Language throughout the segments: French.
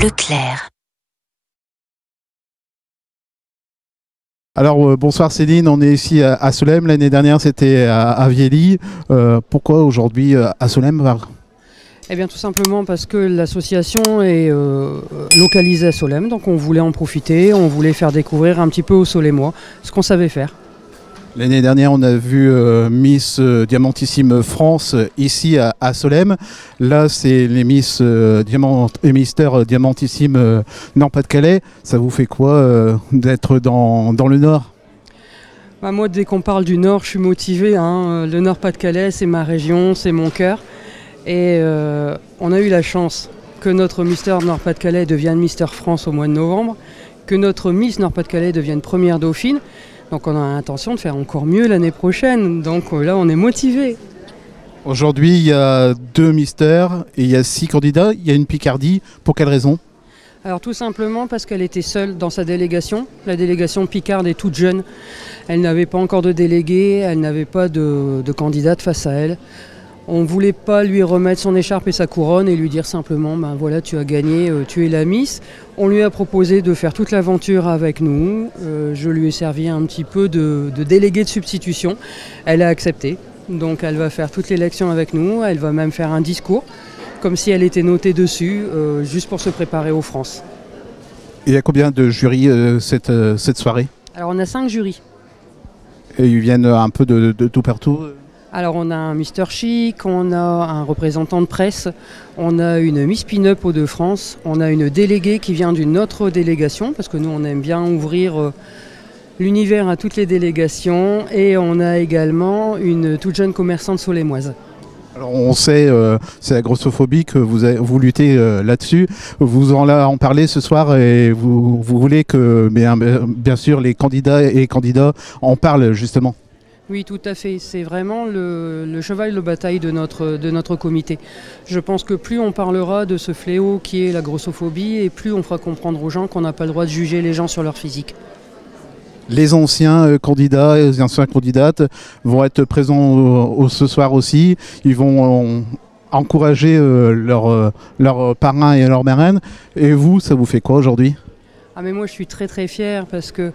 Leclerc. Alors bonsoir Céline, on est ici à Solesmes. L'année dernière c'était à Viely. Pourquoi aujourd'hui à Solesmes? Eh bien tout simplement parce que l'association est localisée à Solesmes, donc on voulait en profiter, on voulait faire découvrir un petit peu aux Solemois ce qu'on savait faire. L'année dernière on a vu Miss Diamantissime France ici à Solesmes. Là c'est les Miss et Mister Diamantissime Nord-Pas-de-Calais. Ça vous fait quoi d'être dans le Nord? Bah, moi dès qu'on parle du Nord je suis motivée, hein. Le Nord-Pas-de-Calais c'est ma région, c'est mon cœur. Et on a eu la chance que notre Mister Nord-Pas-de-Calais devienne Mister France au mois de novembre, que notre Miss Nord-Pas-de-Calais devienne première dauphine. Donc on a l'intention de faire encore mieux l'année prochaine. Donc là on est motivés. Aujourd'hui il y a 2 misters et il y a 6 candidats. Il y a une Picardie. Pour quelle raison? Alors tout simplement parce qu'elle était seule dans sa délégation. La délégation Picarde est toute jeune. Elle n'avait pas encore de délégué, elle n'avait pas de candidate face à elle. On ne voulait pas lui remettre son écharpe et sa couronne et lui dire simplement ben voilà, tu as gagné, tu es la Miss. On lui a proposé de faire toute l'aventure avec nous. Je lui ai servi un petit peu de délégué de substitution. Elle a accepté. Donc elle va faire toute l'élection avec nous. Elle va même faire un discours, comme si elle était notée dessus, juste pour se préparer aux France. Il y a combien de jurys cette soirée? Alors on a 5 jurys. Et ils viennent un peu de tout partout? Alors on a un Mister Chic, on a un représentant de presse, on a une Miss Pin-Up Hauts-de-France, on a une déléguée qui vient d'une autre délégation, parce que nous on aime bien ouvrir l'univers à toutes les délégations, et on a également une toute jeune commerçante solemoise. Alors on sait, c'est la grossophobie que vous luttez là-dessus. Vous en parlez ce soir et vous voulez que bien sûr les candidats et candidats en parlent justement. Oui, tout à fait. C'est vraiment le cheval de bataille de notre comité. Je pense que plus on parlera de ce fléau qui est la grossophobie, et plus on fera comprendre aux gens qu'on n'a pas le droit de juger les gens sur leur physique. Les anciens candidats et les anciennes candidates vont être présents ce soir aussi. Ils vont encourager leurs parrains et leurs marraines. Et vous, ça vous fait quoi aujourd'hui? Ah mais moi je suis très très fière parce que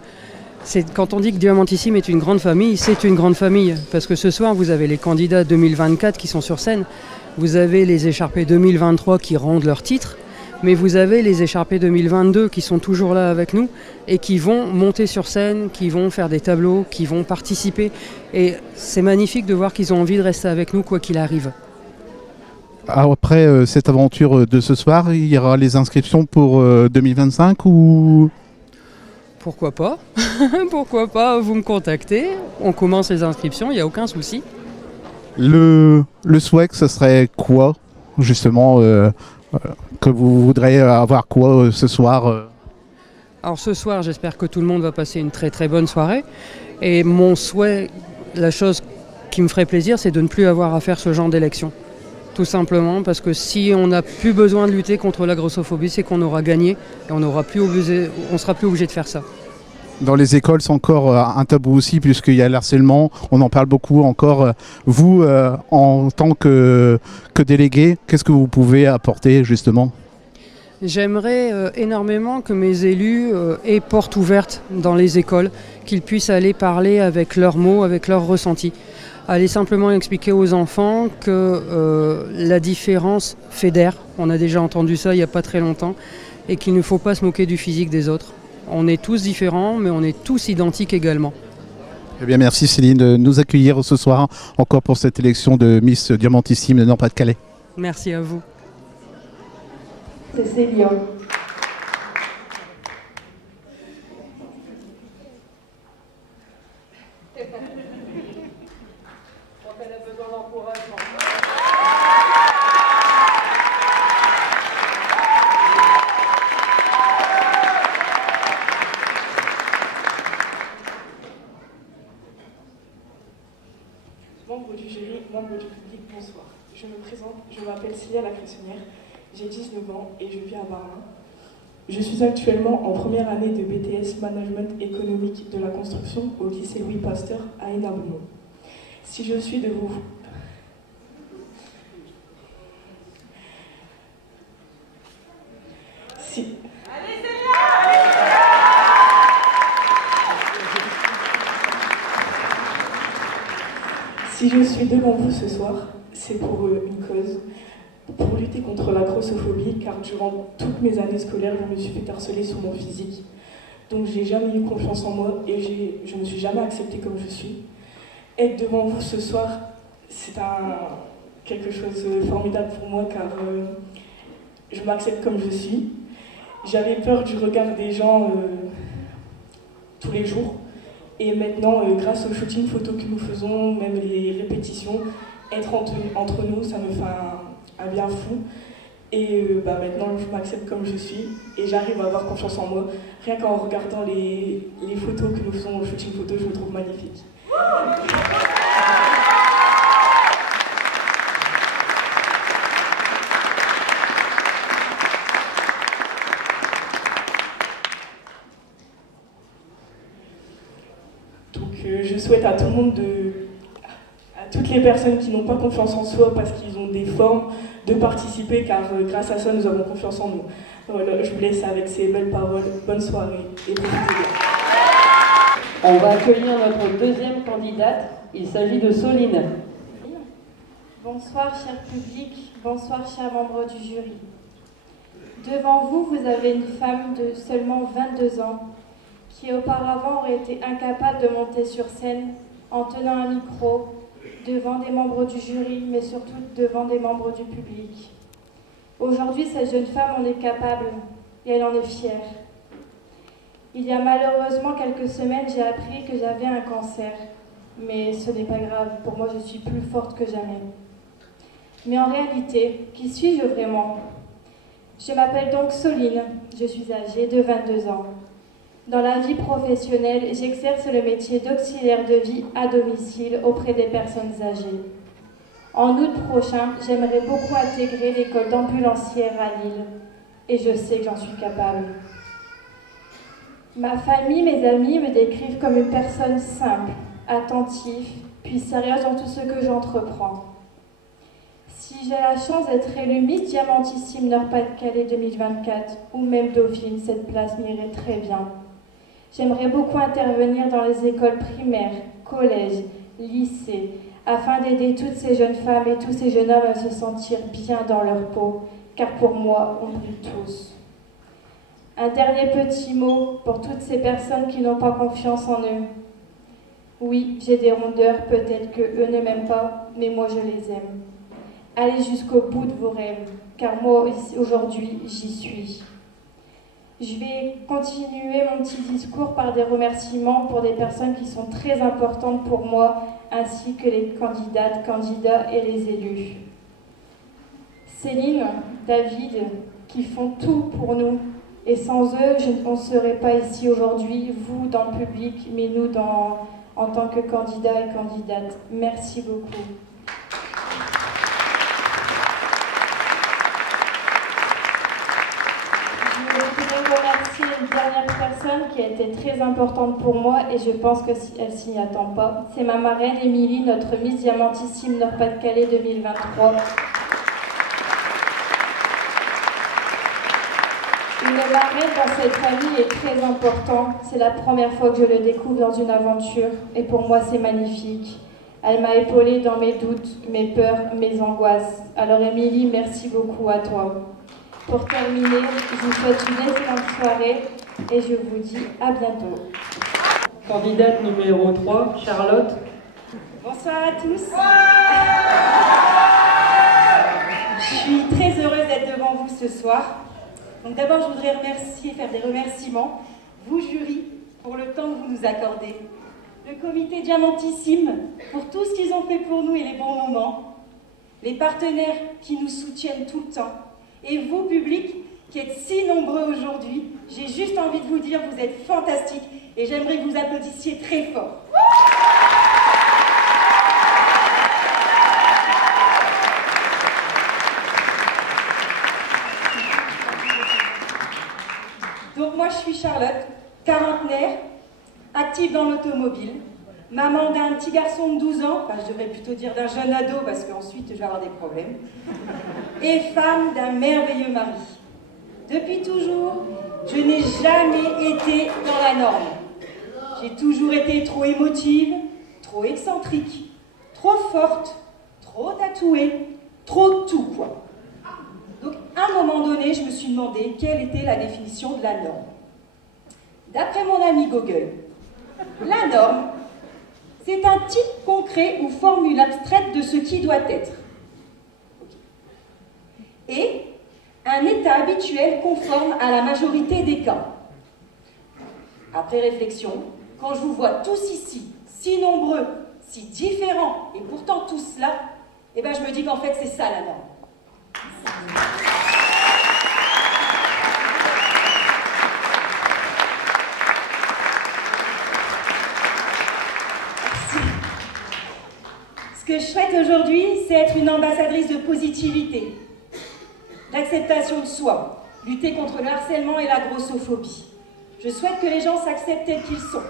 quand on dit que Diamantissime est une grande famille, c'est une grande famille. Parce que ce soir, vous avez les candidats 2024 qui sont sur scène, vous avez les écharpés 2023 qui rendent leur titre, mais vous avez les écharpés 2022 qui sont toujours là avec nous et qui vont monter sur scène, qui vont faire des tableaux, qui vont participer. Et c'est magnifique de voir qu'ils ont envie de rester avec nous quoi qu'il arrive. Après cette aventure de ce soir, il y aura les inscriptions pour 2025 ou... Pourquoi pas? Pourquoi pas, vous me contactez, on commence les inscriptions, il n'y a aucun souci. Le souhait, ce serait quoi, justement, que vous voudriez avoir quoi ce soir? Alors ce soir, j'espère que tout le monde va passer une très très bonne soirée. Et mon souhait, la chose qui me ferait plaisir, c'est de ne plus avoir à faire ce genre d'élection. Tout simplement parce que si on n'a plus besoin de lutter contre la grossophobie, c'est qu'on aura gagné et on ne sera plus obligé de faire ça. Dans les écoles, c'est encore un tabou aussi, puisqu'il y a l'harcèlement, on en parle beaucoup encore. Vous, en tant que délégué, qu'est-ce que vous pouvez apporter justement? J'aimerais énormément que mes élus aient porte ouverte dans les écoles, qu'ils puissent aller parler avec leurs mots, avec leurs ressentis. Aller simplement expliquer aux enfants que la différence fédère, on a déjà entendu ça il n'y a pas très longtemps, et qu'il ne faut pas se moquer du physique des autres. On est tous différents, mais on est tous identiques également. Eh bien, merci Céline de nous accueillir ce soir encore pour cette élection de Miss Diamantissime de Nord-Pas-de-Calais. Merci à vous. C'est Céline. Membre du jury, membre du public, bonsoir. Je me présente, je m'appelle Célia Lacressonnière, j'ai 19 ans et je vis à Barlin. Je suis actuellement en première année de BTS Management économique de la construction au lycée Louis Pasteur à Hénin-Beaumont. Si je suis de vous... Si... Si je suis devant vous ce soir, c'est pour une cause, pour lutter contre la grossophobie, car durant toutes mes années scolaires, je me suis fait harceler sur mon physique. Donc j'ai jamais eu confiance en moi et je ne me suis jamais acceptée comme je suis. Être devant vous ce soir, c'est quelque chose de formidable pour moi, car je m'accepte comme je suis. J'avais peur du regard des gens tous les jours. Et maintenant, grâce au shooting photo que nous faisons, même les répétitions, être entre nous, ça me fait un bien fou. Et maintenant, je m'accepte comme je suis et j'arrive à avoir confiance en moi. Rien qu'en regardant les photos que nous faisons au shooting photo, je me trouve magnifique. Je souhaite à tout le monde, à toutes les personnes qui n'ont pas confiance en soi parce qu'ils ont des formes, de participer car grâce à ça nous avons confiance en nous. Voilà, je vous laisse avec ces belles paroles. Bonne soirée et profitez bien. On va accueillir notre deuxième candidate. Il s'agit de Soline. Bonsoir cher public, bonsoir chers membres du jury. Devant vous, vous avez une femme de seulement 22 ans qui auparavant aurait été incapable de monter sur scène en tenant un micro devant des membres du jury, mais surtout devant des membres du public. Aujourd'hui, cette jeune femme en est capable et elle en est fière. Il y a malheureusement quelques semaines, j'ai appris que j'avais un cancer, mais ce n'est pas grave, pour moi je suis plus forte que jamais. Mais en réalité, qui suis-je vraiment? Je m'appelle donc Soline, je suis âgée de 22 ans. Dans la vie professionnelle, j'exerce le métier d'auxiliaire de vie à domicile auprès des personnes âgées. En août prochain, j'aimerais beaucoup intégrer l'école d'ambulancière à Lille, et je sais que j'en suis capable. Ma famille, mes amis me décrivent comme une personne simple, attentive, puis sérieuse dans tout ce que j'entreprends. Si j'ai la chance d'être élue Miss Diamantissime Nord-Pas-de-Calais 2024, ou même Dauphine, cette place m'irait très bien. J'aimerais beaucoup intervenir dans les écoles primaires, collèges, lycées, afin d'aider toutes ces jeunes femmes et tous ces jeunes hommes à se sentir bien dans leur peau, car pour moi, on brille tous. Un dernier petit mot pour toutes ces personnes qui n'ont pas confiance en eux. Oui, j'ai des rondeurs, peut-être que eux ne m'aiment pas, mais moi je les aime. Allez jusqu'au bout de vos rêves, car moi, aujourd'hui, j'y suis. Je vais continuer mon petit discours par des remerciements pour des personnes qui sont très importantes pour moi, ainsi que les candidates, candidats et les élus. Céline, David, qui font tout pour nous, et sans eux, on ne serait pas ici aujourd'hui, vous dans le public, mais nous en tant que candidats et candidates. Merci beaucoup. Une dernière personne qui a été très importante pour moi et je pense qu'elle s'y attend pas. C'est ma marraine Émilie, notre Miss Diamantissime Nord-Pas-de-Calais 2023. Une marraine dans cette famille est très important. C'est la première fois que je le découvre dans une aventure et pour moi c'est magnifique. Elle m'a épaulée dans mes doutes, mes peurs, mes angoisses. Alors Émilie, merci beaucoup à toi. Pour terminer, je vous souhaite une excellente soirée et je vous dis à bientôt. Candidate numéro 3, Charlotte. Bonsoir à tous. Je suis très heureuse d'être devant vous ce soir. Donc d'abord, je voudrais faire des remerciements, vous jury, pour le temps que vous nous accordez, le comité Diamantissime pour tout ce qu'ils ont fait pour nous et les bons moments, les partenaires qui nous soutiennent tout le temps, et vous, public, qui êtes si nombreux aujourd'hui. J'ai juste envie de vous dire que vous êtes fantastiques et j'aimerais que vous applaudissiez très fort. Donc moi, je suis Charlotte, quarantenaire, active dans l'automobile, maman d'un petit garçon de 12 ans, enfin je devrais plutôt dire d'un jeune ado parce qu'ensuite je vais avoir des problèmes, et femme d'un merveilleux mari. Depuis toujours, je n'ai jamais été dans la norme. J'ai toujours été trop émotive, trop excentrique, trop forte, trop tatouée, trop tout, quoi. Donc, à un moment donné, je me suis demandé quelle était la définition de la norme. D'après mon ami Google, la norme, c'est un type concret ou formule abstraite de ce qui doit être. Et un état habituel conforme à la majorité des cas. Après réflexion, quand je vous vois tous ici, si nombreux, si différents, et pourtant tous là, eh ben je me dis qu'en fait c'est ça la norme. Ce que je souhaite aujourd'hui, c'est être une ambassadrice de positivité, d'acceptation de soi, lutter contre le harcèlement et la grossophobie. Je souhaite que les gens s'acceptent tels qu'ils sont,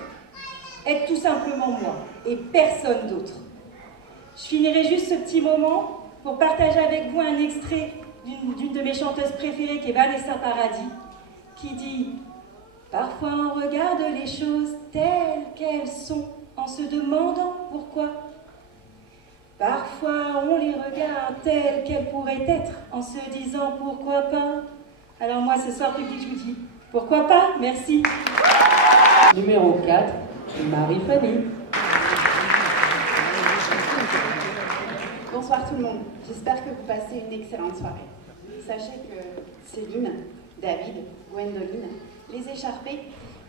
être tout simplement moi et personne d'autre. Je finirai juste ce petit moment pour partager avec vous un extrait d'une de mes chanteuses préférées qui est Vanessa Paradis, qui dit « Parfois on regarde les choses telles qu'elles sont en se demandant pourquoi. Parfois on les regarde telles qu'elles pourraient être en se disant pourquoi pas. » Alors moi ce soir public je vous dis pourquoi pas, merci. Numéro 4, Marie-Fanny. Bonsoir tout le monde, j'espère que vous passez une excellente soirée. Sachez que Céline, David, Gwendoline, les écharpés,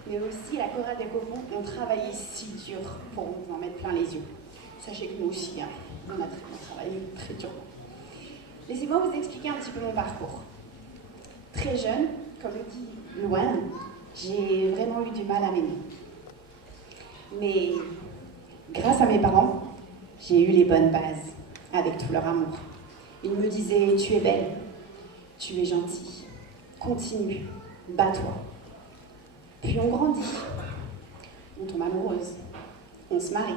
mais aussi la chorale des copons ont travaillé si dur pour vous en mettre plein les yeux. Sachez que nous aussi, hein, on a travaillé très dur. Laissez-moi vous expliquer un petit peu mon parcours. Très jeune, comme le dit Louane, j'ai vraiment eu du mal à m'aimer. Mais grâce à mes parents, j'ai eu les bonnes bases, avec tout leur amour. Ils me disaient « Tu es belle, tu es gentille, continue, bats-toi ». Puis on grandit, on tombe amoureuse, on se marie,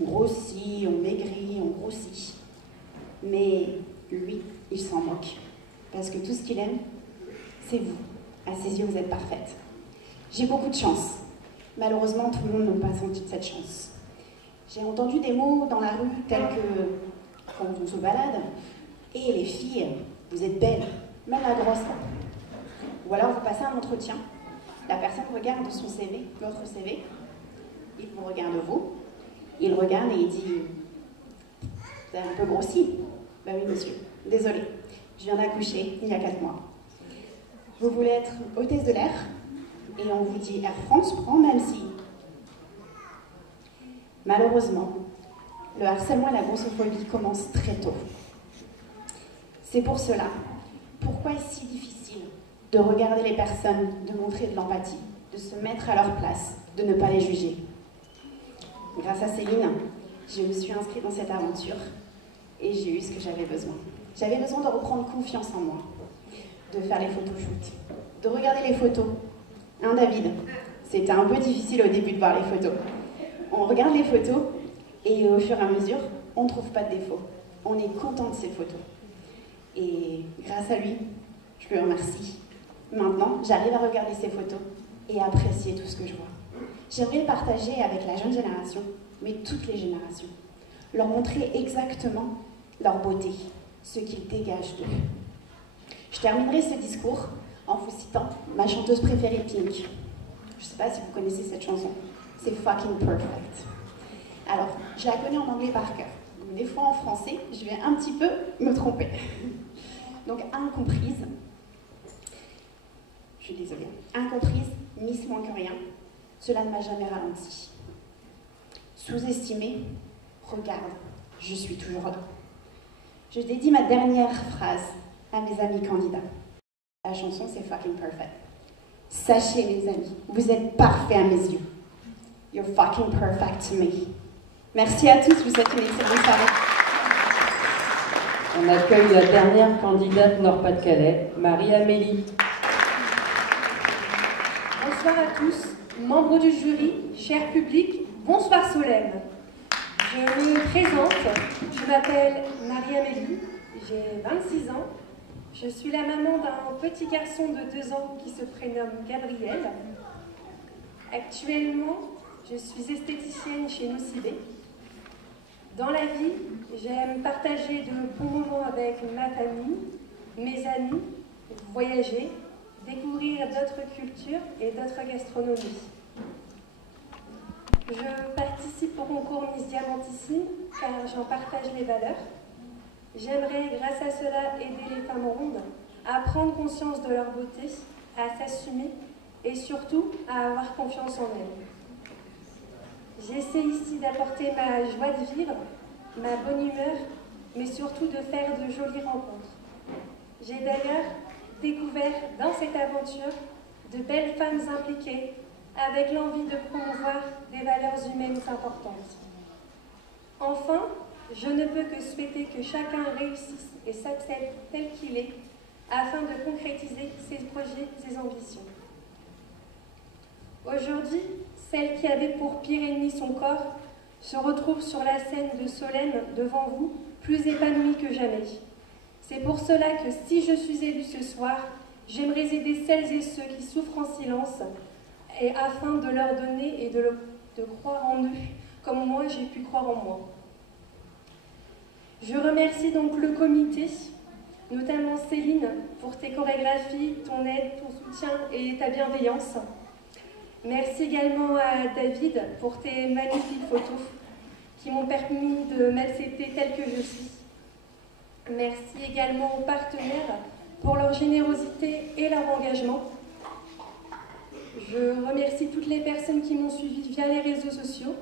on grossit, on maigrit, on grossit. Mais lui, il s'en moque, parce que tout ce qu'il aime, c'est vous. À ses yeux, vous êtes parfaite. J'ai beaucoup de chance. Malheureusement, tout le monde n'a pas senti de cette chance. J'ai entendu des mots dans la rue tels que quand on se balade, et les filles, vous êtes belles, même la grosse. Ou alors vous passez un entretien, la personne regarde son CV, votre CV, il vous regarde vous, il regarde et il dit « Vous avez un peu grossi ?» Ben oui monsieur, désolé, je viens d'accoucher il y a 4 mois. Vous voulez être hôtesse de l'air et on vous dit Air France prend même si. Malheureusement, le harcèlement et la grossophobie commencent très tôt. C'est pour cela, pourquoi est-ce si difficile de regarder les personnes, de montrer de l'empathie, de se mettre à leur place, de ne pas les juger. Grâce à Céline, je me suis inscrite dans cette aventure et j'ai eu ce que j'avais besoin. J'avais besoin de reprendre confiance en moi, de faire les photoshoots, de regarder les photos. Hein, David? C'était un peu difficile au début de voir les photos. On regarde les photos et au fur et à mesure, on ne trouve pas de défauts. On est content de ces photos. Et grâce à lui, je le remercie. Maintenant, j'arrive à regarder ces photos et à apprécier tout ce que je vois. J'aimerais le partager avec la jeune génération, mais toutes les générations. Leur montrer exactement leur beauté, ce qu'ils dégagent d'eux. Je terminerai ce discours en vous citant ma chanteuse préférée, Pink. Je ne sais pas si vous connaissez cette chanson. C'est Fucking Perfect. Alors, je la connais en anglais par cœur. Donc, des fois en français, je vais un petit peu me tromper. Donc, incomprise. Je suis désolée. Incomprise, Miss moins que rien. Cela ne m'a jamais ralenti. Sous-estimée, regarde, je suis toujours là. Je dédie ma dernière phrase à mes amis candidats. La chanson, c'est Fucking Perfect. Sachez, mes amis, vous êtes parfaits à mes yeux. You're fucking perfect to me. Merci à tous, je vous souhaite une excellente soirée. On accueille la dernière candidate Nord-Pas-de-Calais, Marie-Amélie. Bonsoir à tous, membres du jury, cher public, bonsoir Solène. Je me présente, je m'appelle Marie-Amélie, j'ai 26 ans Je suis la maman d'un petit garçon de 2 ans qui se prénomme Gabriel. Actuellement, je suis esthéticienne chez Nocibé. Dans la vie, j'aime partager de bons moments avec ma famille, mes amis, voyager, découvrir d'autres cultures et d'autres gastronomies. Je participe au concours Miss Diamantissime car j'en partage les valeurs. J'aimerais, grâce à cela, aider les femmes rondes à prendre conscience de leur beauté, à s'assumer et surtout à avoir confiance en elles. J'essaie ici d'apporter ma joie de vivre, ma bonne humeur, mais surtout de faire de jolies rencontres. J'ai d'ailleurs découvert dans cette aventure de belles femmes impliquées avec l'envie de promouvoir des valeurs humaines importantes. Enfin, je ne peux que souhaiter que chacun réussisse et s'accepte tel qu'il est afin de concrétiser ses projets, ses ambitions. Aujourd'hui, celle qui avait pour pire ennemi son corps se retrouve sur la scène de Solène devant vous, plus épanouie que jamais. C'est pour cela que si je suis élue ce soir, j'aimerais aider celles et ceux qui souffrent en silence et afin de leur donner et de croire en eux comme moi j'ai pu croire en moi. Je remercie donc le comité, notamment Céline, pour tes chorégraphies, ton aide, ton soutien et ta bienveillance. Merci également à David pour tes magnifiques photos qui m'ont permis de m'accepter telle que je suis. Merci également aux partenaires pour leur générosité et leur engagement. Je remercie toutes les personnes qui m'ont suivi via les réseaux sociaux.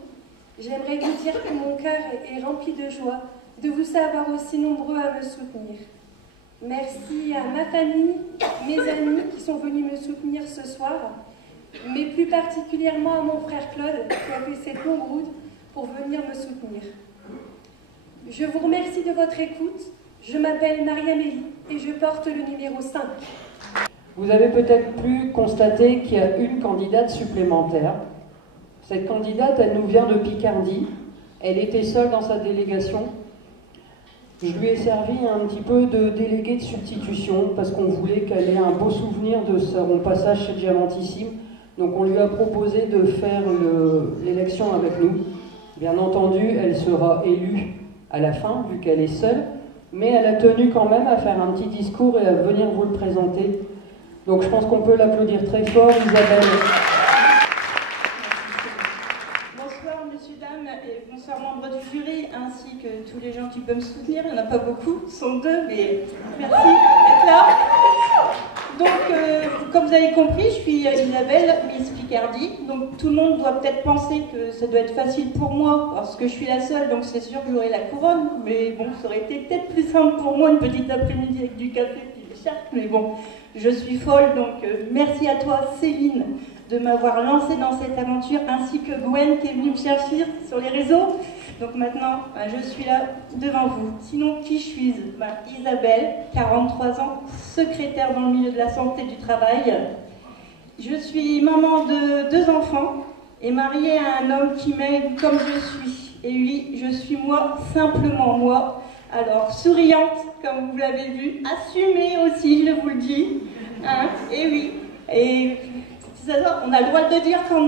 J'aimerais vous dire que mon cœur est rempli de joie de vous savoir aussi nombreux à me soutenir. Merci à ma famille, mes amis qui sont venus me soutenir ce soir, mais plus particulièrement à mon frère Claude qui a fait cette longue route pour venir me soutenir. Je vous remercie de votre écoute. Je m'appelle Marie-Amélie et je porte le numéro 5. Vous avez peut-être pu constater qu'il y a une candidate supplémentaire. Cette candidate, elle nous vient de Picardie. Elle était seule dans sa délégation. Je lui ai servi un petit peu de délégué de substitution parce qu'on voulait qu'elle ait un beau souvenir de son passage chez Diamantissime. Donc on lui a proposé de faire l'élection avec nous. Bien entendu, elle sera élue à la fin, vu qu'elle est seule. Mais elle a tenu quand même à faire un petit discours et à venir vous le présenter. Donc je pense qu'on peut l'applaudir très fort, Isabelle. Bonsoir, messieurs, dames, et bonsoir, membres du jury, ainsi que tous les gens qui peuvent me soutenir. Il n'y en a pas beaucoup, ce sont 2, mais merci d'être là. Donc, comme vous avez compris, je suis Isabelle, Miss Picardie. Donc, tout le monde doit peut-être penser que ça doit être facile pour moi, parce que je suis la seule, donc c'est sûr que j'aurai la couronne. Mais bon, ça aurait été peut-être plus simple pour moi, une petite après-midi avec du café et des charques. Mais bon, je suis folle, donc merci à toi, Céline, de m'avoir lancée dans cette aventure, ainsi que Gwen qui est venue me chercher sur les réseaux. Donc maintenant, je suis là devant vous. Sinon, qui suis-je? Isabelle, 43 ans, secrétaire dans le milieu de la santé et du travail. Je suis maman de 2 enfants et mariée à un homme qui m'aime comme je suis. Et oui, je suis moi, simplement moi. Alors, souriante, comme vous l'avez vu, assumée aussi, je vous le dis. Hein, et oui, et on a le droit de dire quand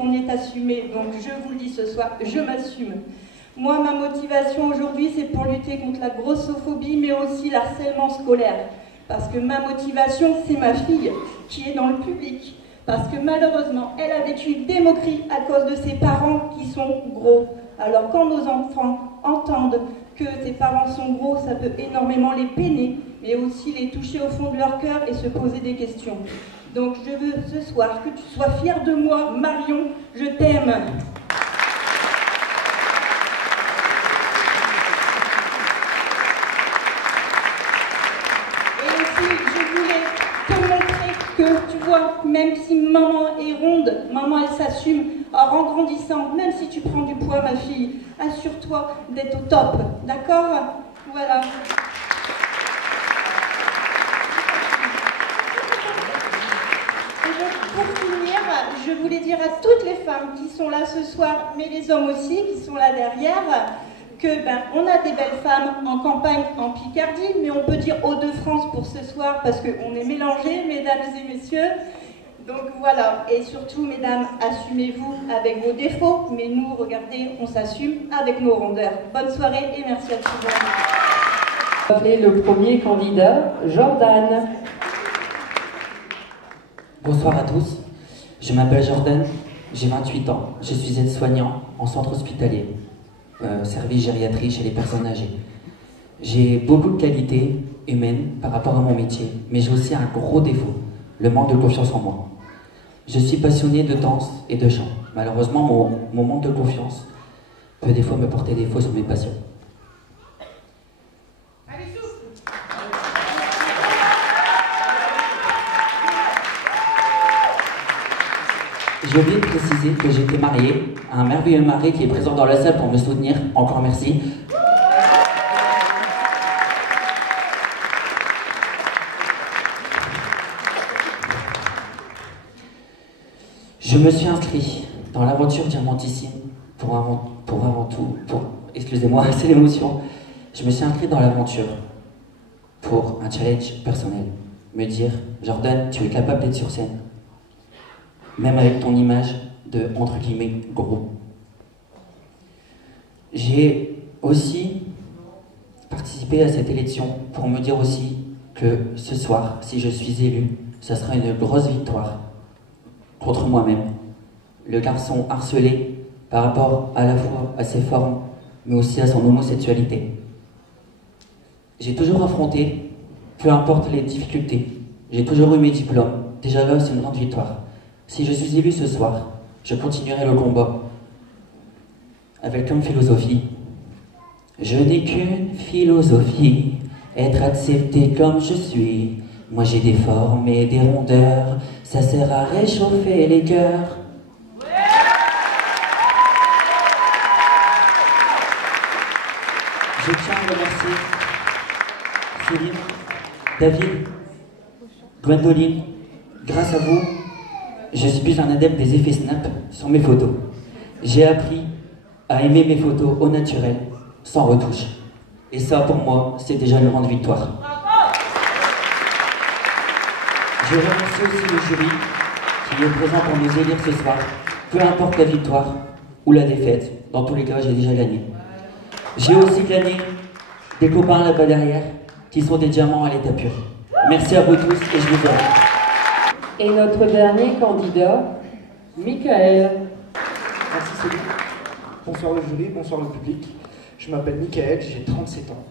on est assumé. Donc, je vous le dis ce soir, je m'assume. Moi, ma motivation aujourd'hui, c'est pour lutter contre la grossophobie, mais aussi l'harcèlement scolaire. Parce que ma motivation, c'est ma fille qui est dans le public. Parce que malheureusement, elle a vécu des moqueries à cause de ses parents qui sont gros. Alors quand nos enfants entendent que tes parents sont gros, ça peut énormément les peiner, mais aussi les toucher au fond de leur cœur et se poser des questions. Donc je veux ce soir que tu sois fière de moi, Marion, je t'aime. Même si maman est ronde, maman elle s'assume. Or en grandissant, même si tu prends du poids ma fille, assure-toi d'être au top, d'accord? Voilà. Et donc, pour finir, je voulais dire à toutes les femmes qui sont là ce soir, mais les hommes aussi qui sont là derrière, que on a des belles femmes en campagne, en Picardie, mais on peut dire Hauts-de-France pour ce soir parce qu'on est mélangés, mesdames et messieurs. Donc voilà, et surtout, mesdames, assumez-vous avec vos défauts, mais nous, regardez, on s'assume avec nos rondeurs. Bonne soirée et merci à tout le monde. On va appeler le premier candidat, Jordan. Bonsoir à tous, je m'appelle Jordan, j'ai 28 ans, je suis aide-soignant en centre hospitalier, service gériatrie chez les personnes âgées. J'ai beaucoup de qualités humaines par rapport à mon métier, mais j'ai aussi un gros défaut, le manque de confiance en moi. Je suis passionné de danse et de chant. Malheureusement, mon manque de confiance peut des fois me porter défaut sur mes passions. J'ai oublié de préciser que j'étais marié à un merveilleux mari qui est présent dans la salle pour me soutenir. Encore merci. Je me suis inscrit dans l'aventure diamantissime excusez-moi, c'est l'émotion. Je me suis inscrit dans l'aventure pour un challenge personnel. Me dire, Jordan, tu es capable d'être sur scène. Même avec ton image de, entre guillemets, gros. J'ai aussi participé à cette élection pour me dire aussi que ce soir, si je suis élu, ça sera une grosse victoire contre moi-même. Le garçon harcelé par rapport à la fois à ses formes, mais aussi à son homosexualité. J'ai toujours affronté, peu importe les difficultés, j'ai toujours eu mes diplômes. Déjà là, c'est une grande victoire. Si je suis élu ce soir, je continuerai le combat avec comme philosophie. Je n'ai qu'une philosophie, être accepté comme je suis. Moi j'ai des formes et des rondeurs, ça sert à réchauffer les cœurs. Je tiens à remercier Céline, David, Gwendoline. Grâce à vous, je suis plus un adepte des effets snap sur mes photos. J'ai appris à aimer mes photos au naturel, sans retouche. Et ça, pour moi, c'est déjà une grande victoire. Je remercie aussi le jury qui est présent pour nous élire ce soir. Peu importe la victoire ou la défaite, dans tous les cas, j'ai déjà gagné. J'ai aussi gagné des copains là-bas derrière qui sont des diamants à l'état pur. Merci à vous tous et je vous aime. Et notre dernier candidat, Michael. Merci Céline. Bonsoir le jury, bonsoir le public. Je m'appelle Michael, j'ai 37 ans.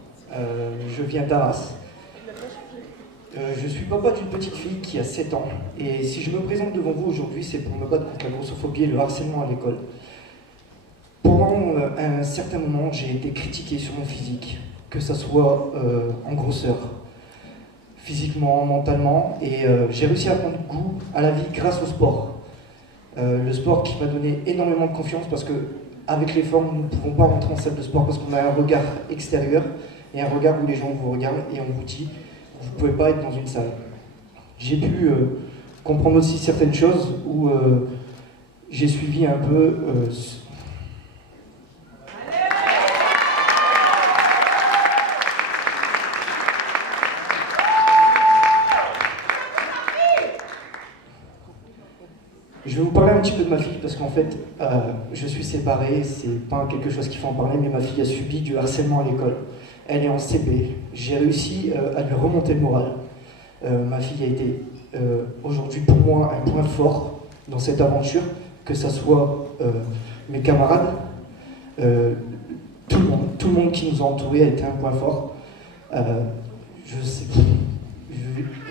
Je viens d'Arras. Je suis papa d'une petite fille qui a 7 ans. Et si je me présente devant vous aujourd'hui, c'est pour me battre contre la grossophobie et le harcèlement à l'école. Pendant un certain moment, j'ai été critiqué sur mon physique, que ça soit en grosseur, physiquement, mentalement, et j'ai réussi à prendre goût à la vie grâce au sport. Le sport qui m'a donné énormément de confiance parce que avec les formes, nous ne pouvons pas rentrer en salle de sport parce qu'on a un regard extérieur et un regard où les gens vous regardent et on vous dit vous ne pouvez pas être dans une salle. J'ai pu comprendre aussi certaines choses où j'ai suivi un peu Je vais vous parler un petit peu de ma fille parce qu'en fait, je suis séparé, c'est pas quelque chose qu'il faut en parler, mais ma fille a subi du harcèlement à l'école. Elle est en CP. J'ai réussi à lui remonter le moral. Ma fille a été aujourd'hui pour moi un point fort dans cette aventure, que ce soit mes camarades, tout le monde qui nous a entourés a été un point fort.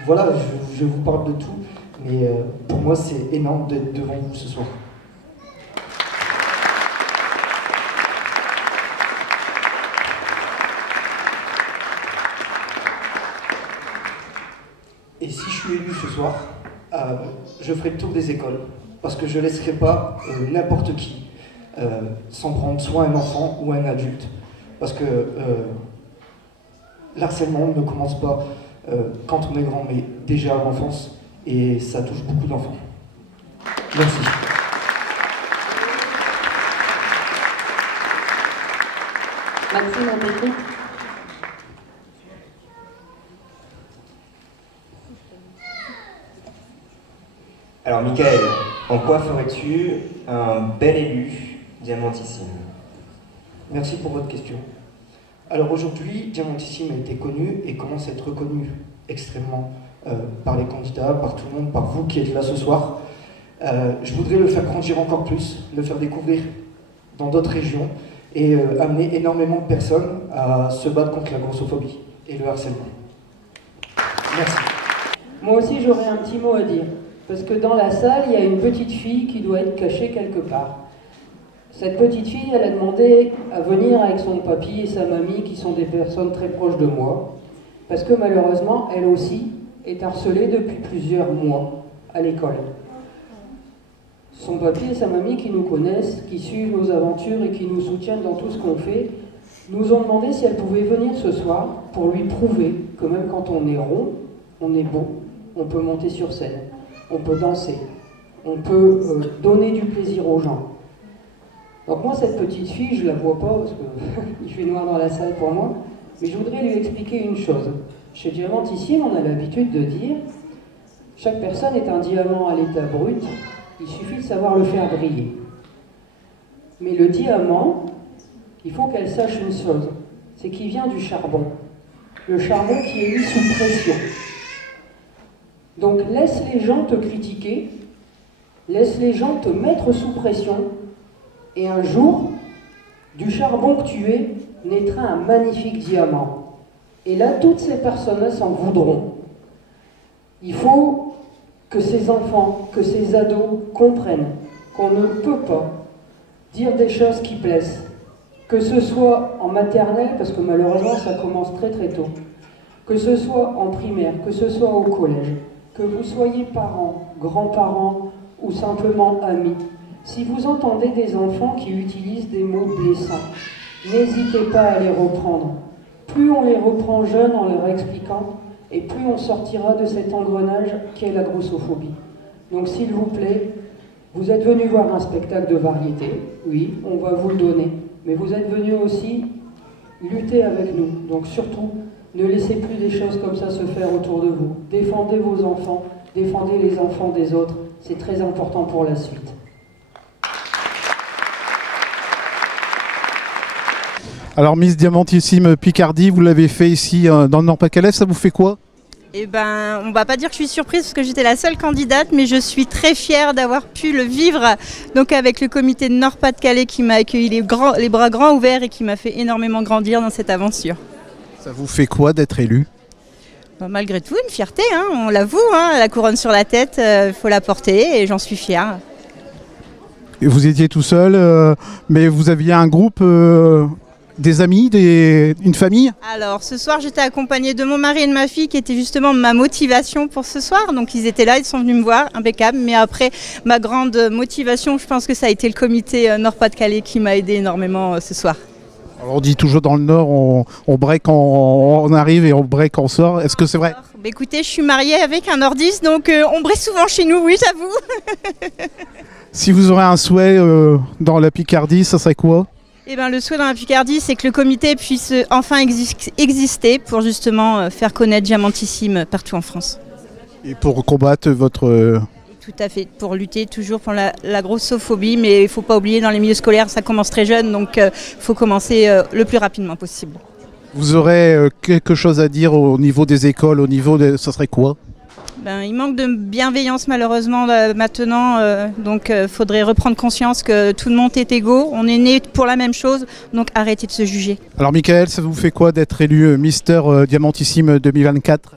Voilà, je vous parle de tout. Mais pour moi, c'est énorme d'être devant vous ce soir. Et si je suis élu ce soir, je ferai le tour des écoles. Parce que je ne laisserai pas n'importe qui s'en prendre soit un enfant ou un adulte. Parce que l'harcèlement ne commence pas quand on est grand, mais déjà à l'enfance. Et ça touche beaucoup d'enfants. Merci. Maxime, on t'écoute. Alors, Michael, en quoi ferais-tu un bel élu diamantissime? Merci pour votre question. Alors aujourd'hui, Diamantissime a été connu et commence à être reconnu extrêmement par les candidats, par tout le monde, par vous qui êtes là ce soir. Je voudrais le faire grandir encore plus, le faire découvrir dans d'autres régions et amener énormément de personnes à se battre contre la grossophobie et le harcèlement. Merci. Moi aussi, j'aurais un petit mot à dire. Parce que dans la salle, il y a une petite fille qui doit être cachée quelque part. Cette petite fille, elle a demandé à venir avec son papy et sa mamie, qui sont des personnes très proches de moi, parce que malheureusement, elle aussi est harcelée depuis plusieurs mois à l'école. Son papy et sa mamie qui nous connaissent, qui suivent nos aventures et qui nous soutiennent dans tout ce qu'on fait, nous ont demandé si elle pouvait venir ce soir pour lui prouver que même quand on est rond, on est beau, on peut monter sur scène. On peut danser, on peut donner du plaisir aux gens. Donc moi, cette petite fille, je ne la vois pas parce qu'il fait noir dans la salle pour moi, mais je voudrais lui expliquer une chose. Chez Diamantissime, on a l'habitude de dire « Chaque personne est un diamant à l'état brut, il suffit de savoir le faire briller. » Mais le diamant, il faut qu'elle sache une chose, c'est qu'il vient du charbon. Le charbon qui est mis sous pression. Donc laisse les gens te critiquer, laisse les gens te mettre sous pression, et un jour, du charbon que tu es, naîtra un magnifique diamant. Et là, toutes ces personnes-là s'en voudront. Il faut que ces enfants, que ces ados comprennent qu'on ne peut pas dire des choses qui plaisent, que ce soit en maternelle, parce que malheureusement ça commence très très tôt, que ce soit en primaire, que ce soit au collège, que vous soyez parents, grands-parents ou simplement amis, si vous entendez des enfants qui utilisent des mots blessants, n'hésitez pas à les reprendre. Plus on les reprend jeunes en leur expliquant, et plus on sortira de cet engrenage qu'est la grossophobie. Donc s'il vous plaît, vous êtes venus voir un spectacle de variété, oui, on va vous le donner, mais vous êtes venus aussi lutter avec nous. Donc surtout, ne laissez plus des choses comme ça se faire autour de vous. Défendez vos enfants, défendez les enfants des autres. C'est très important pour la suite. Alors Miss Diamantissime Picardie, vous l'avez fait ici dans le Nord-Pas-de-Calais, ça vous fait quoi? Eh ben, on va pas dire que je suis surprise parce que j'étais la seule candidate, mais je suis très fière d'avoir pu le vivre donc avec le comité de Nord-Pas-de-Calais qui m'a accueilli les bras grands ouverts et qui m'a fait énormément grandir dans cette aventure. Ça vous fait quoi d'être élu? Malgré tout, une fierté, hein, on l'avoue, hein, la couronne sur la tête, il faut la porter et j'en suis fière. Et vous étiez tout seul, mais vous aviez un groupe, des amis, une famille? Alors ce soir j'étais accompagnée de mon mari et de ma fille qui étaient justement ma motivation pour ce soir. Donc ils étaient là, ils sont venus me voir, impeccable. Mais après ma grande motivation, je pense que ça a été le comité Nord-Pas-de-Calais qui m'a aidé énormément ce soir. Alors on dit toujours dans le Nord, on break quand on arrive et on break quand on sort. Est-ce que c'est vrai? Bah écoutez, je suis mariée avec un nordiste, donc on break souvent chez nous, oui j'avoue. Si vous aurez un souhait dans la Picardie, ça serait quoi? Eh ben, le souhait dans la Picardie, c'est que le comité puisse enfin exister pour justement faire connaître Diamantissime partout en France. Et pour combattre votre... Tout à fait, pour lutter toujours pour la grossophobie, mais il ne faut pas oublier, dans les milieux scolaires, ça commence très jeune, donc il faut commencer le plus rapidement possible. Vous aurez quelque chose à dire au niveau des écoles, au niveau de... Ça serait quoi? Ben, il manque de bienveillance malheureusement maintenant, donc il faudrait reprendre conscience que tout le monde est égaux, on est né pour la même chose, donc arrêtez de se juger. Alors Michael, ça vous fait quoi d'être élu Mister Diamantissime 2024?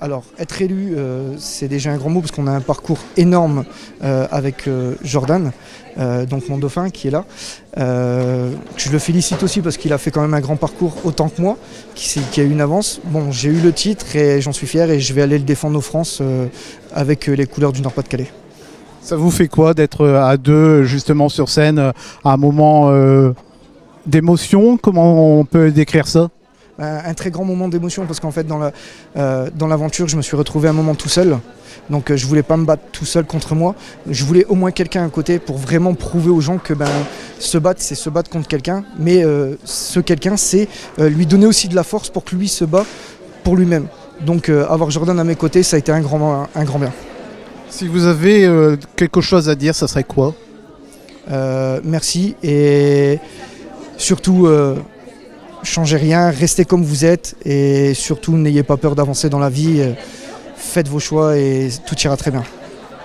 Alors, être élu, c'est déjà un grand mot parce qu'on a un parcours énorme avec Jordan, donc mon dauphin qui est là. Je le félicite aussi parce qu'il a fait quand même un grand parcours autant que moi, qui a eu une avance. Bon, j'ai eu le titre et j'en suis fier et je vais aller le défendre aux France avec les couleurs du Nord-Pas-de-Calais. Ça vous fait quoi d'être à deux justement sur scène à un moment d'émotion? Comment on peut décrire ça? un très grand moment d'émotion parce qu'en fait dans l'aventure je me suis retrouvé un moment tout seul, donc je voulais pas me battre tout seul contre moi, je voulais au moins quelqu'un à côté pour vraiment prouver aux gens que se battre c'est se battre contre quelqu'un, mais ce quelqu'un c'est lui donner aussi de la force pour que lui se bat pour lui-même. Donc avoir Jordan à mes côtés, ça a été un grand bien. Si vous avez quelque chose à dire, ça serait quoi? Merci et surtout changez rien, restez comme vous êtes et surtout n'ayez pas peur d'avancer dans la vie, faites vos choix et tout ira très bien.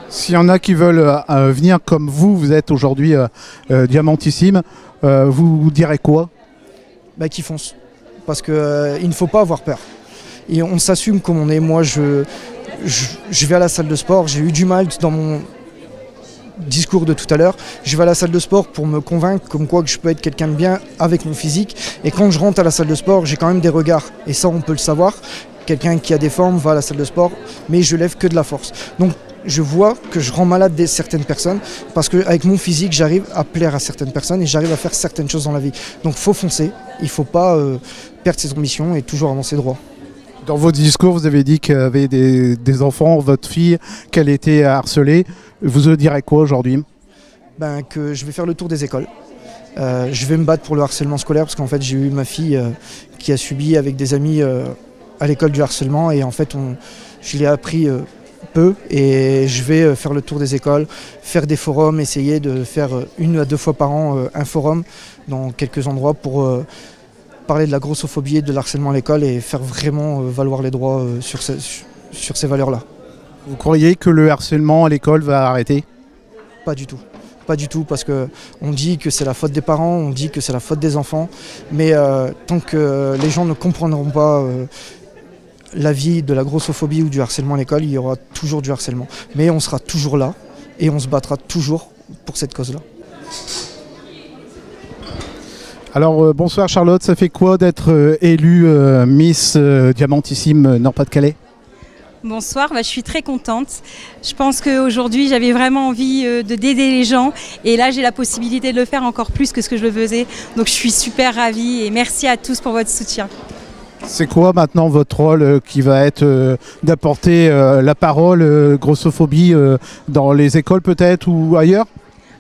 S'il y en a qui veulent venir comme vous êtes aujourd'hui Diamantissime, vous direz quoi? Qu'ils foncent, parce qu'il ne faut pas avoir peur. Et on s'assume comme on est. Moi, je vais à la salle de sport. J'ai eu du mal dans mon discours de tout à l'heure. Je vais à la salle de sport pour me convaincre comme quoi que je peux être quelqu'un de bien avec mon physique. Et quand je rentre à la salle de sport, j'ai quand même des regards. Et ça, on peut le savoir. Quelqu'un qui a des formes va à la salle de sport, mais je lève que de la force. Donc, je vois que je rends malade certaines personnes parce qu'avec mon physique, j'arrive à plaire à certaines personnes et j'arrive à faire certaines choses dans la vie. Donc, il faut foncer. Il ne faut pas perdre ses ambitions et toujours avancer droit. Dans votre discours, vous avez dit qu'il y avait des enfants, votre fille, qu'elle était harcelée. Vous direz quoi aujourd'hui? Que je vais faire le tour des écoles. Je vais me battre pour le harcèlement scolaire parce qu'en fait j'ai eu ma fille qui a subi avec des amis à l'école du harcèlement et en fait je l'ai appris peu et je vais faire le tour des écoles, faire des forums, essayer de faire 1 à 2 fois par an un forum dans quelques endroits pour parler de la grossophobie et de l'harcèlement à l'école et faire vraiment valoir les droits sur ces valeurs-là. Vous croyez que le harcèlement à l'école va arrêter? Pas du tout. Pas du tout, parce qu'on dit que c'est la faute des parents, on dit que c'est la faute des enfants, mais tant que les gens ne comprendront pas la vie de la grossophobie ou du harcèlement à l'école, il y aura toujours du harcèlement. Mais on sera toujours là et on se battra toujours pour cette cause-là. Alors bonsoir Charlotte, ça fait quoi d'être élue Miss Diamantissime Nord-Pas-de-Calais? Bonsoir, je suis très contente. Je pense qu'aujourd'hui j'avais vraiment envie d'aider les gens et là j'ai la possibilité de le faire encore plus que ce que je le faisais. Donc je suis super ravie et merci à tous pour votre soutien. C'est quoi maintenant votre rôle qui va être d'apporter la parole, grossophobie dans les écoles peut-être ou ailleurs?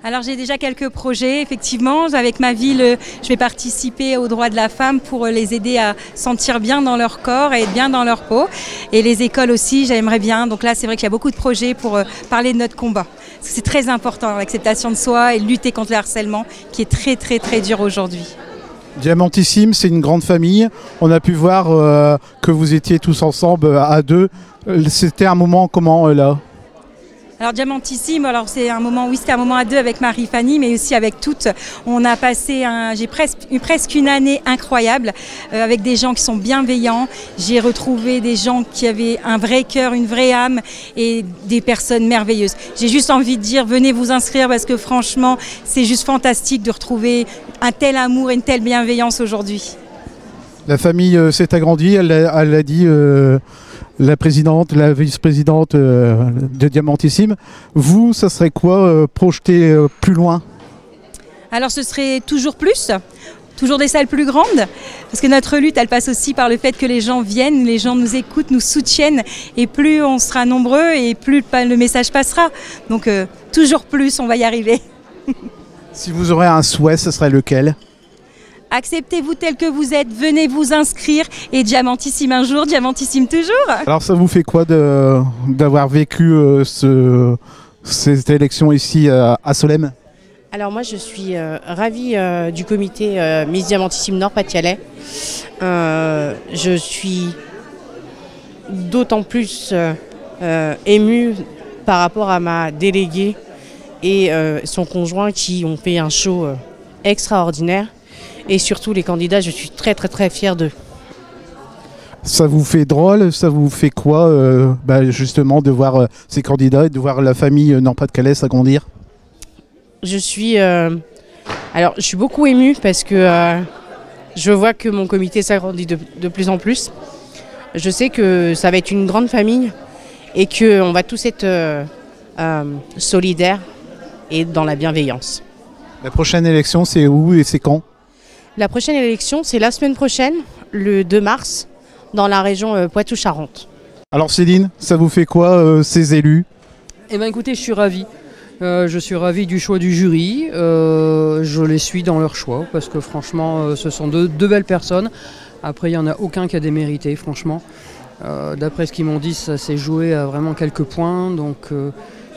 Alors j'ai déjà quelques projets, effectivement. Avec ma ville, je vais participer aux droits de la femme pour les aider à sentir bien dans leur corps et bien dans leur peau. Et les écoles aussi, j'aimerais bien. Donc là, c'est vrai qu'il y a beaucoup de projets pour parler de notre combat. Parce que c'est très important, l'acceptation de soi et lutter contre le harcèlement qui est très très très dur aujourd'hui. Diamantissime, c'est une grande famille. On a pu voir que vous étiez tous ensemble à deux. C'était un moment comment là? Alors Diamantissime, alors c'est un moment, oui, c'était un moment à deux avec Marie-Fanny, mais aussi avec toutes. On a passé, j'ai presque une année incroyable avec des gens qui sont bienveillants. J'ai retrouvé des gens qui avaient un vrai cœur, une vraie âme et des personnes merveilleuses. J'ai juste envie de dire, venez vous inscrire parce que franchement, c'est juste fantastique de retrouver un tel amour et une telle bienveillance aujourd'hui. La famille s'est agrandie, elle a dit... la présidente, la vice-présidente de Diamantissime. Vous, ça serait quoi projeter plus loin? Alors ce serait toujours plus, toujours des salles plus grandes, parce que notre lutte, elle passe aussi par le fait que les gens viennent, les gens nous écoutent, nous soutiennent, et plus on sera nombreux, et plus le message passera. Donc toujours plus, on va y arriver. Si vous aurez un souhait, ce serait lequel? Acceptez-vous tel que vous êtes, venez vous inscrire et Diamantissime un jour, Diamantissime toujours. Alors ça vous fait quoi d'avoir vécu cette élection ici à Solesmes? Alors moi je suis ravie du comité Miss Diamantissime Nord-Pas-de-Calais. Je suis d'autant plus émue par rapport à ma déléguée et son conjoint qui ont fait un show extraordinaire. Et surtout les candidats, je suis très très très fière d'eux. Ça vous fait drôle? Ça vous fait quoi justement de voir ces candidats et de voir la famille Nord-Pas-de-Calais s'agrandir? Je suis beaucoup émue parce que je vois que mon comité s'agrandit de plus en plus. Je sais que ça va être une grande famille et qu'on va tous être solidaires et dans la bienveillance. La prochaine élection, c'est où et c'est quand? La prochaine élection, c'est la semaine prochaine le 2 mars dans la région Poitou-Charentes. Alors Céline, ça vous fait quoi ces élus? Eh bien écoutez, je suis ravi. Je suis ravi du choix du jury. Je les suis dans leur choix parce que franchement, ce sont deux belles personnes. Après, il n'y en a aucun qui a démérité, franchement. D'après ce qu'ils m'ont dit, ça s'est joué à vraiment quelques points. Donc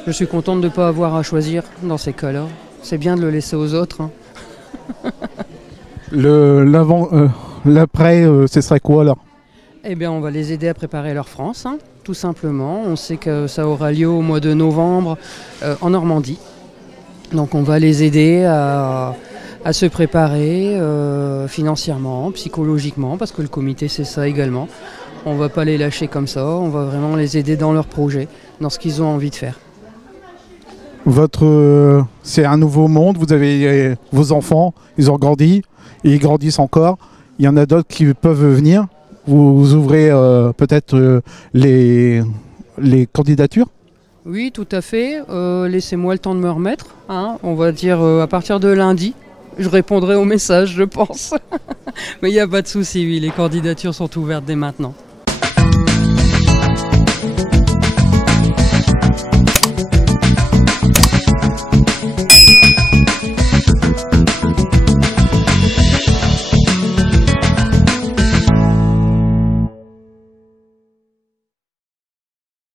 je suis contente de ne pas avoir à choisir dans ces cas-là. C'est bien de le laisser aux autres. Hein. L'après, ce serait quoi alors? Eh bien, on va les aider à préparer leur France, hein, tout simplement. On sait que ça aura lieu au mois de novembre en Normandie. Donc on va les aider à se préparer financièrement, psychologiquement, parce que le comité c'est ça également. On ne va pas les lâcher comme ça, on va vraiment les aider dans leur projet, dans ce qu'ils ont envie de faire. C'est un nouveau monde, vous avez vos enfants, ils ont grandi, et ils grandissent encore. Il y en a d'autres qui peuvent venir. Vous ouvrez peut-être les candidatures? Oui, tout à fait. Laissez-moi le temps de me remettre. Hein. On va dire à partir de lundi, je répondrai aux messages, je pense. Mais il n'y a pas de souci, oui, les candidatures sont ouvertes dès maintenant.